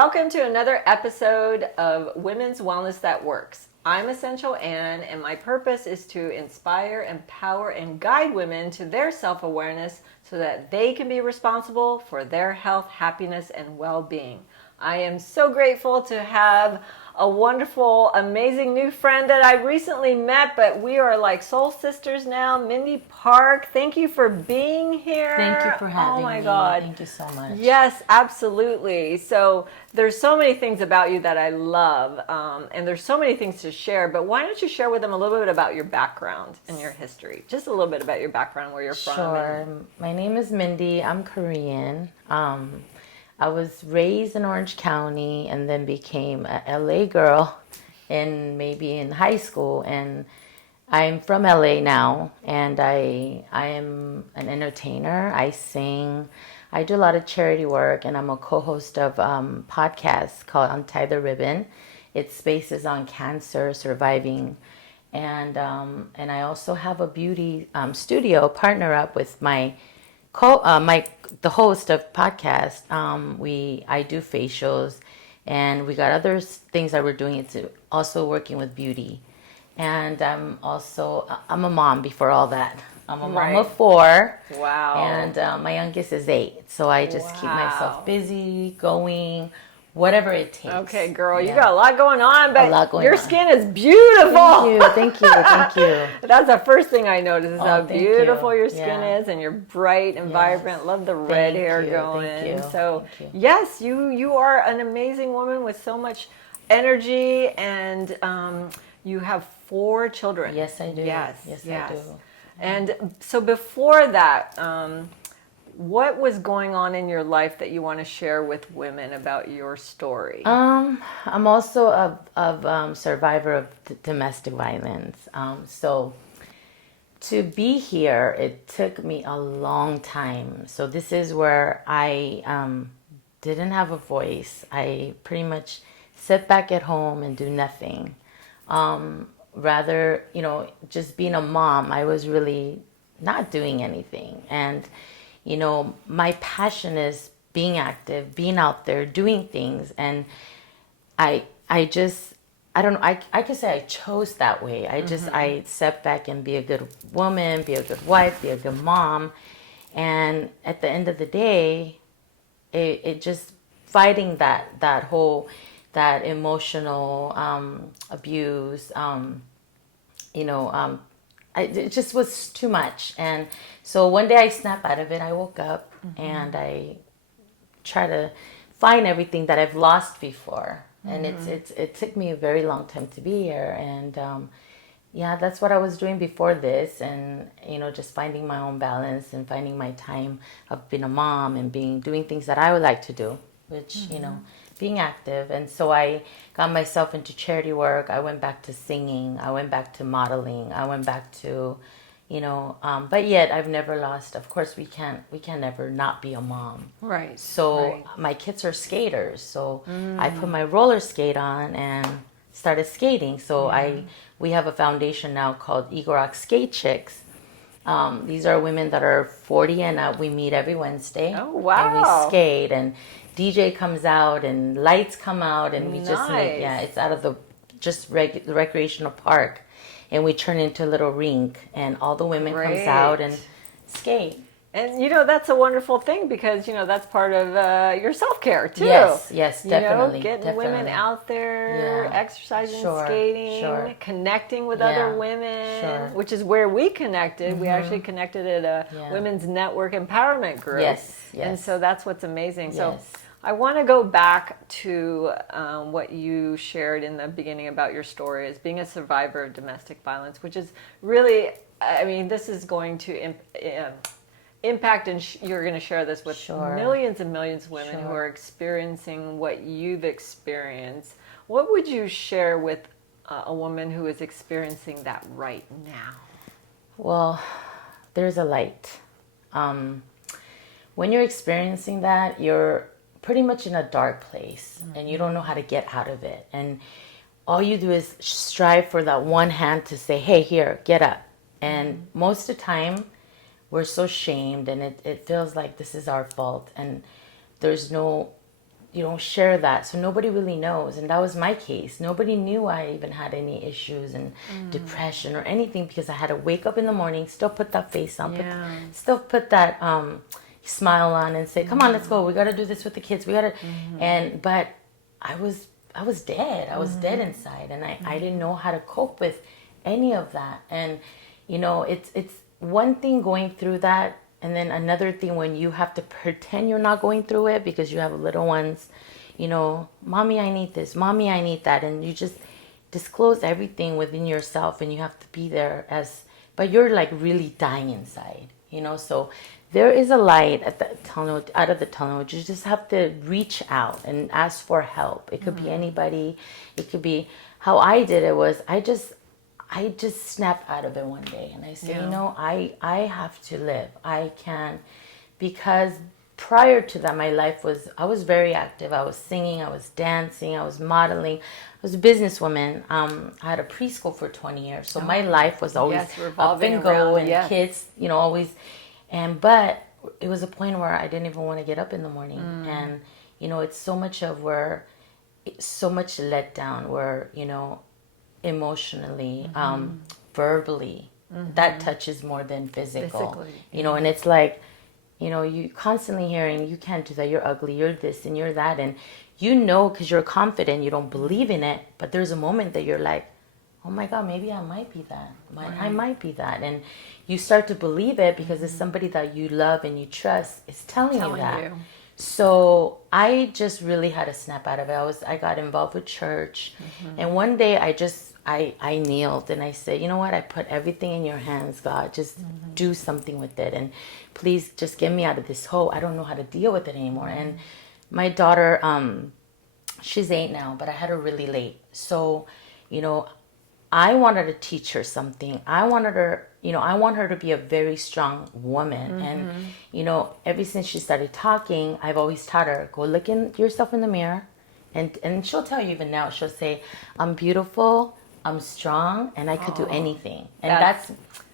Welcome to another episode of Women's Wellness That Works. I'm Essential Ann, and my purpose is to inspire, empower, and guide women to their self-awareness so that they can be responsible for their health, happiness, and well-being. I am so grateful to have a wonderful, amazing new friend that I recently met, but we are like soul sisters now. Mindy Park, thank you for being here. Thank you for having me. Oh my God. Thank you so much. Yes, absolutely. So there's so many things about you that I love, and there's so many things to share, but why don't you share with them a little bit about your background and your history? Just a little bit about your background, where you're from. Sure. My name is Mindy. I'm Korean. I was raised in Orange County and then became a LA girl in high school. And I'm from LA now, and I am an entertainer. I sing. I do a lot of charity work, and I'm a co-host of podcasts called Untie the Ribbon. It spaces on cancer, surviving. And I also have a beauty studio partner up with my the host of podcast. I do facials, and we got other things that we're doing. It's also working with beauty, and I'm a mom before all that. I'm a mom of 4. Wow. And my youngest is 8, so I just keep myself busy, going, whatever it takes. Okay, girl, you got a lot going on, but your on. skin is beautiful. Thank you. That's the first thing I noticed is how beautiful your skin Yeah. is, and you're bright and vibrant. Love the red hair going. Thank you. So, yes, you are an amazing woman with so much energy, and you have 4 children. Yes, I do. Yes, I do. And so before that, what was going on in your life that you want to share with women about your story? I'm also a survivor of domestic violence. So to be here, it took me a long time. So this is where I didn't have a voice. I pretty much sit back at home and do nothing. Rather, just being a mom, I was really not doing anything. And my passion is being active, being out there, doing things. And I don't know, I could say I chose that way. I stepped back and be a good woman, be a good wife, be a good mom. And at the end of the day, it just fighting that whole, that emotional abuse, it just was too much. And so one day I snapped out of it. I woke up and I try to find everything that I've lost before. And it took me a very long time to be here. And that's what I was doing before this. And, just finding my own balance and finding my time of being a mom and doing things that I would like to do, which, being active. And so I got myself into charity work. I went back to singing. I went back to modeling. I went back to, but yet I've never lost. Of course, we can't never not be a mom. Right. So my kids are skaters. So I put my roller skate on and started skating. So we have a foundation now called Eagle Rock Skate Chicks. These are women that are 40 and up. We meet every Wednesday. Oh, wow. And we skate, and DJ comes out and lights come out, and we just make, it's out of the recreational park, and we turn into a little rink, and all the women comes out and skate. And that's a wonderful thing, because that's part of your self-care too. Yes, definitely. Getting women out there, exercising, skating, connecting with other women, which is where we connected. We actually connected at a women's network empowerment group. Yes. And so that's what's amazing. So I want to go back to what you shared in the beginning about your story as being a survivor of domestic violence, which is really, this is going to impact, and you're going to share this with millions and millions of women who are experiencing what you've experienced. What would you share with a woman who is experiencing that right now? Well, there's a light. When you're experiencing that, you're pretty much in a dark place, and you don't know how to get out of it. And all you do is strive for that one hand to say, hey, here, get up. And most of the time, we're so shamed, and it feels like this is our fault, and there's no you don't share that, so nobody really knows. And that was my case. Nobody knew I even had any issues and depression or anything, because I had to wake up in the morning, still put that face on, still put that smile on, and say, come on, let's go, we got to do this with the kids, we got to. And but I was dead. I was dead inside, and I didn't know how to cope with any of that. And it's one thing going through that, and then another thing when you have to pretend you're not going through it because you have little ones. Mommy, I need this, mommy, I need that, and you just disclose everything within yourself, and you have to be there but you're like really dying inside. So there is a light at the tunnel, out of the tunnel. You just have to reach out and ask for help. It could be anybody. It could be how I did it was I just snapped out of it one day, and I said, I have to live. I can, because prior to that, my life I was very active. I was singing, I was dancing, I was modeling. I was a businesswoman. I had a preschool for 20 years, so my life was always up and go, and kids, always. But it was a point where I didn't even want to get up in the morning, and it's so much let down where emotionally, verbally, that touches more than physically. And it's like, you constantly hearing, you can't do that, you're ugly, you're this and you're that, and because you're confident, you don't believe in it, but there's a moment that you're like, oh my God, maybe I might be that. I might be that. And you start to believe it because it's somebody that you love and you trust is telling you that. So I just really had to snap out of it. I got involved with church. And one day I kneeled and I said, you know what? I put everything in your hands, God. Just do something with it. And please just get me out of this hole. I don't know how to deal with it anymore. And my daughter, she's 8 now, but I had her really late. So, I wanted to teach her something. I want her to be a very strong woman. And, ever since she started talking, I've always taught her, go look in yourself in the mirror. And she'll tell you even now, she'll say, I'm beautiful, I'm strong, and I could do anything. And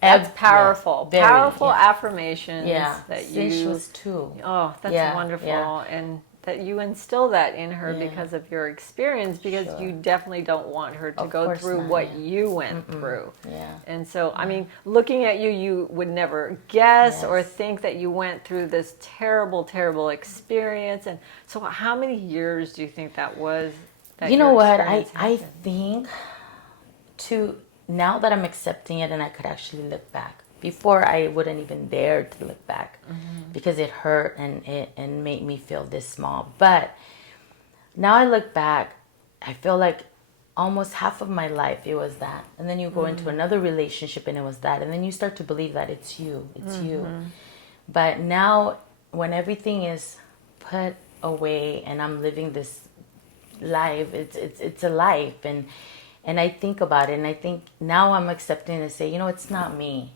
that's powerful. Very, powerful affirmations that since she was 2. Oh, that's wonderful. And that you instill that in her because of your experience, because you definitely don't want her to go through what you went through. And so, I mean, looking at you, you would never guess or think that you went through this terrible, terrible experience. And so how many years do you think that was? You know what? I think now that I'm accepting it and I could actually look back. Before, I wouldn't even dare to look back because it hurt and made me feel this small. But now I look back, I feel like almost half of my life it was that. And then you go into another relationship and it was that. And then you start to believe that it's you. But now when everything is put away and I'm living this life, it's a life. And I think about it, and I think now I'm accepting and say, it's not me.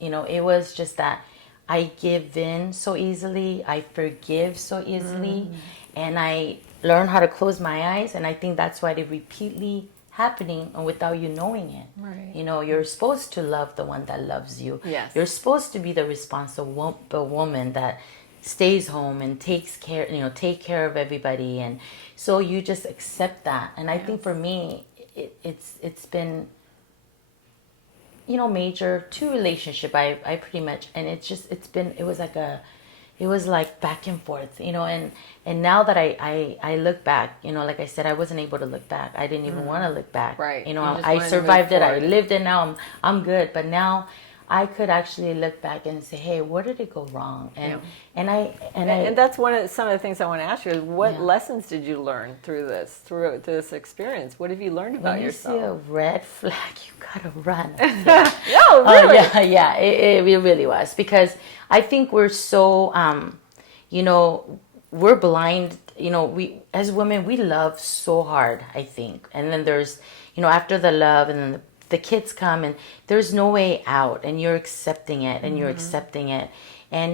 It was just that I give in so easily, I forgive so easily, and I learn how to close my eyes, and I think that's why they're repeatedly happening without you knowing it. Right. You're supposed to love the one that loves you. Yes. You're supposed to be the responsible woman that stays home and takes care, take care of everybody, and so you just accept that. And I think for me, it's been major 2 relationship. I pretty much, and it was like back and forth, and now that I look back, like I said, I wasn't able to look back. I didn't even want to look back. Right. I survived it. I lived it. Now I'm good. But now I could actually look back and say, hey, where did it go wrong? And that's some of the things I want to ask you is what lessons did you learn through this experience? What have you learned about yourself? When you see a red flag, you gotta run. No, really? It really was, because I think we're so, we're blind. We as women, we love so hard, I think, and then there's, after the love, and then the kids come and there's no way out, and you're accepting it and you're accepting it, and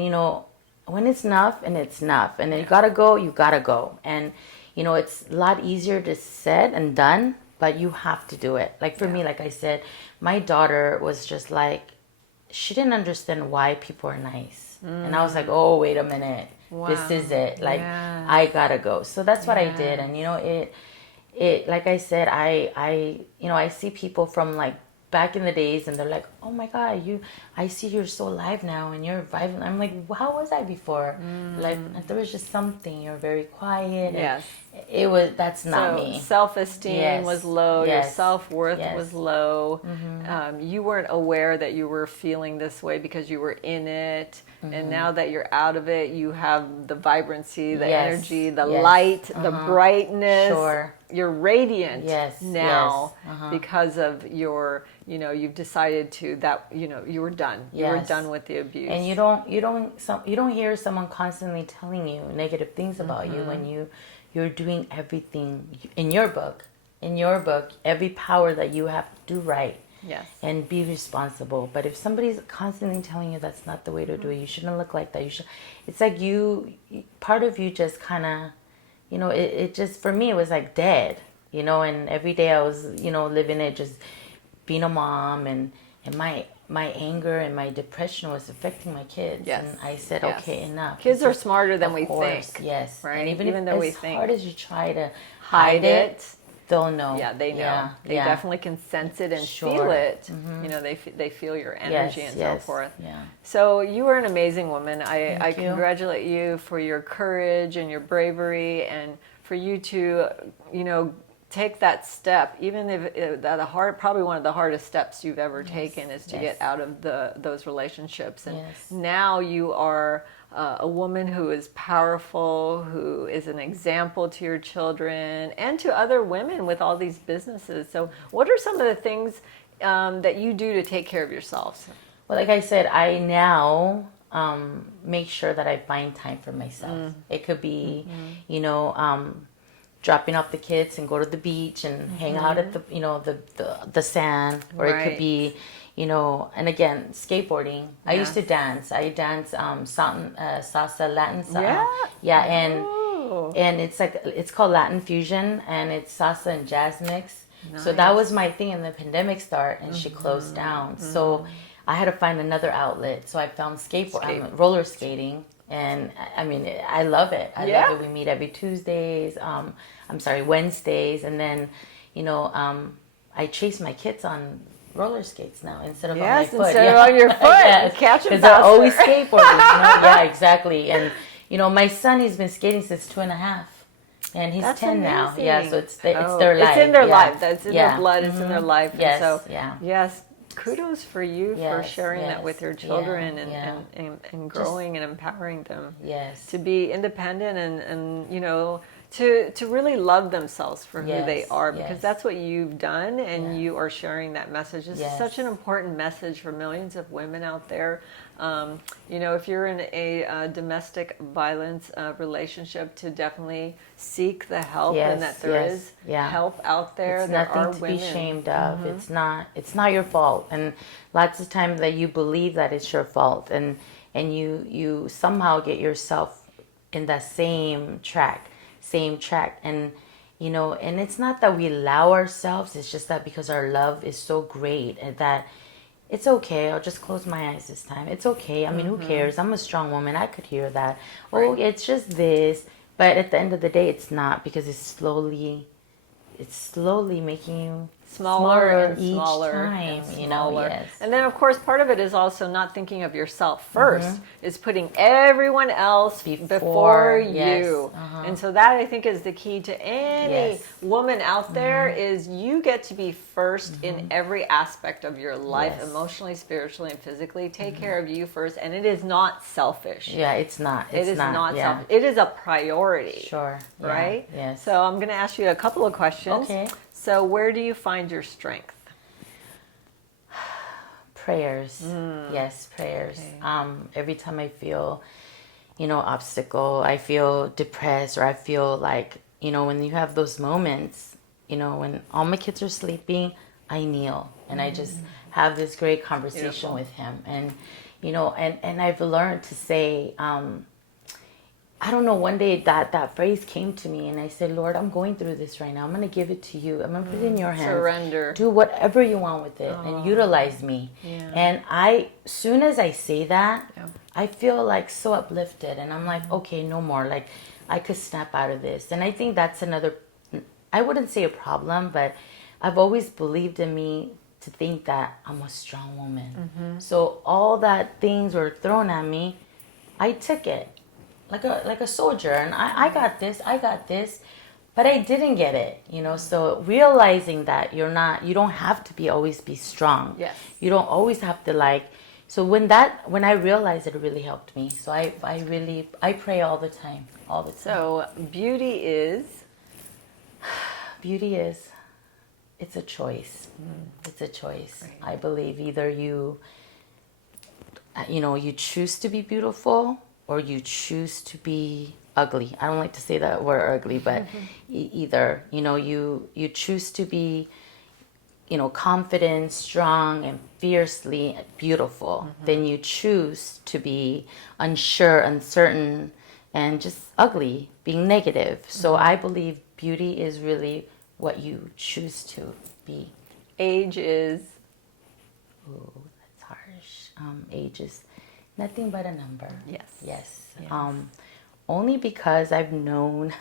when it's enough, and you gotta go, and it's a lot easier to said and done, but you have to do it. Like for me, like I said, my daughter was just like, she didn't understand why people are nice. And I was like, oh, wait a minute. Wow. This is it. Like, Yes. I gotta go. So that's what I Yes. did. And, it like I said, I see people from like back in the days, and they're like, oh my God, I see you're so alive now and you're vibrant. I'm like, well, how was I before? Like, there was just something. You're very quiet. Yes. That's not So me. self-esteem Yes. was low. Your Yes. self-worth Yes. was low. You weren't aware that you were feeling this way because you were in it. And now that you're out of it, you have the vibrancy, the Yes. energy, the Yes. light, the brightness. Sure. You're radiant Yes. now Yes. because of your, you've decided you were done. You were Yes. done with the abuse. And you don't hear someone constantly telling you negative things about you when you're doing everything in your book. In your book, every power that you have to do right. Yes. And be responsible. But if somebody's constantly telling you that's not the way to do it, you shouldn't look like that. It's like part of you just kind of, it just, for me, it was like dead, and every day I was, living it, just being a mom, and my anger and my depression was affecting my kids. Yes. And I said, Yes. okay, enough. Kids are smarter than Of we course, think. yes. Right? And Even though we think. as hard as you try to Hide it. they'll know. Yeah, they know. Yeah, They yeah. definitely can sense it and Sure. feel it. They feel your energy and so forth. Yeah. So you are an amazing woman. I Thank you. congratulate you for your courage and your bravery, and for you to, take that step, even if probably one of the hardest steps you've ever taken is to get out of those relationships. And now you are a woman who is powerful, who is an example to your children and to other women with all these businesses. So what are some of the things that you do to take care of yourselves? Well, like I said, I now make sure that I find time for myself. It could be, dropping off the kids and go to the beach and hang out at the sand, or it could be, and again, skateboarding. I used to dance. I dance salsa, Latin salsa. Yeah, and it's called Latin fusion, and it's salsa and jazz mix. Nice. So that was my thing in the pandemic start, and she closed down. So I had to find another outlet. So I found roller skating. And I mean, I love it. I love it. We meet every Wednesdays. And then, I chase my kids on roller skates now instead of on my foot. Instead of on your foot. Catch them because they're always skateboarding. Yeah, exactly. And, my son, he's been skating since 2.5. And he's 10 now. Yeah, so it's their life. It's in their life. That's in their blood. It's in their life. Yes, and so, yeah. Yes. Kudos for you for sharing that with your children and growing and empowering them to be independent and to really love themselves for who they are, because that's what you've done, and you are sharing that message. This is such an important message for millions of women out there. If you're in a domestic violence relationship, to definitely seek the help, and that there is help out there. It's there nothing are to women. be ashamed of. It's not your fault. And lots of times that you believe that it's your fault, and you somehow get yourself in that same track, and and it's not that we allow ourselves. It's just that because our love is so great, and that it's okay. I'll just close my eyes this time. It's okay. I mean, who cares? I'm a strong woman. I could hear that. Right. Oh, it's just this. But at the end of the day, it's not, because it's slowly making you smaller and each smaller time, Yes. And then, of course, part of it is also not thinking of yourself first. Is putting everyone else before you. And so that, I think, is the key to any woman out there, is you get to be first in every aspect of your life, emotionally, spiritually, and physically. Take care of you first, and it is not selfish. Yeah, it's not. It is not selfish. It is a priority. Sure. Right? Yes. So I'm going to ask you a couple of questions. Okay. So where do you find your strength? Prayers. Yes, prayers. Okay. Every time I feel, obstacle, I feel depressed, or I feel like, when you have those moments, when all my kids are sleeping, I kneel and I just have this great conversation with him. And, and I've learned to say, I don't know, one day that phrase came to me, and I said, Lord, I'm going through this right now. I'm going to give it to you. I'm going to put it in your hands. Surrender. Do whatever you want with it and utilize me. Yeah. And soon as I say that, Yeah. I feel like so uplifted, and I'm like, okay, no more. Like, I could snap out of this. And I think that's another, I wouldn't say a problem, but I've always believed in me to think that I'm a strong woman. So all that things were thrown at me, I took it like a soldier, and I got this, but I didn't get it, So realizing that you don't have to always be strong. Yes. You don't always have to So when I realized it really helped me. So I pray all the time. So beauty is, it's a choice. It's a choice. Right. I believe either you choose to be beautiful, or you choose to be ugly. I don't like to say that word ugly, but either, you choose to be, confident, strong, and fiercely beautiful. Then you choose to be unsure, uncertain, and just ugly, being negative. So I believe beauty is really what you choose to be. Age is? Ooh, that's harsh. Age is nothing but a number. Yes. Only because I've known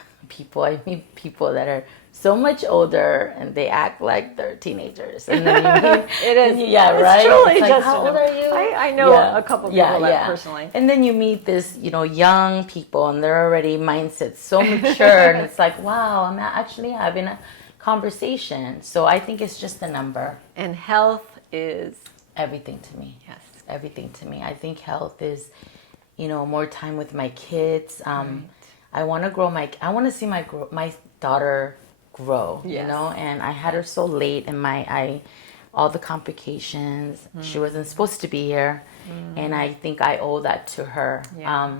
I meet people that are so much older and they act like they're teenagers. And then it is. Right? Truly it's like, just how old are you? I know a couple people that personally. And then you meet this, young people, and they're already mindset so mature, and it's like, wow, I'm actually having a conversation. So I think it's just a number. And health is everything to me. Yes. Everything to me. I think health is, more time with my kids. I want to see my daughter grow, and I had her so late in all the complications. She wasn't supposed to be here. And I think I owe that to her. Yeah.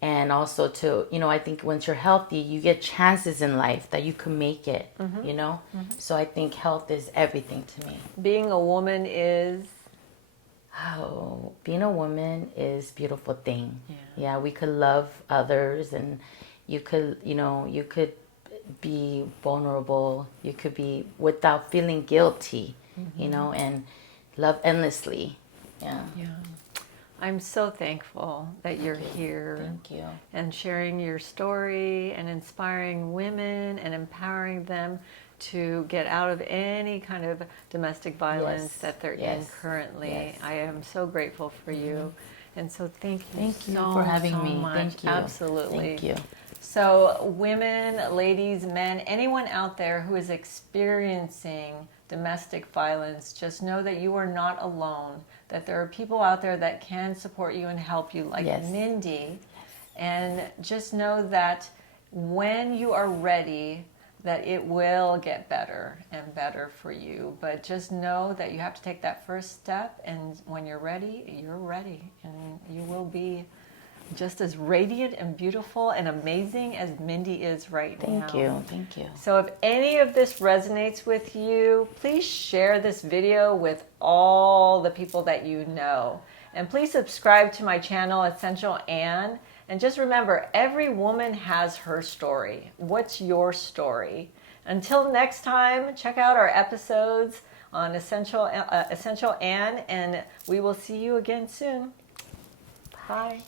And also to, I think once you're healthy, you get chances in life that you can make it, So I think health is everything to me. Being a woman is? Oh, being a woman is a beautiful thing. Yeah, we could love others, and you could be vulnerable. You could be without feeling guilty, and love endlessly. Yeah. I'm so thankful that you're here. Thank you. And sharing your story and inspiring women and empowering them to get out of any kind of domestic violence that they're in currently. Yes. I am so grateful for you. And so thank you for having me. Much. Thank you. Absolutely. Thank you. So women, ladies, men, anyone out there who is experiencing domestic violence, just know that you are not alone, that there are people out there that can support you and help you, like Mindy. And just know that when you are ready, that it will get better and better for you. But just know that you have to take that first step, and when you're ready, and you will be just as radiant and beautiful and amazing as Mindy is right now. Thank you. So if any of this resonates with you, please share this video with all the people that you know. And please subscribe to my channel, Essential Ann. And just remember, every woman has her story. What's your story? Until next time, check out our episodes on Essential Ann, and we will see you again soon. Bye.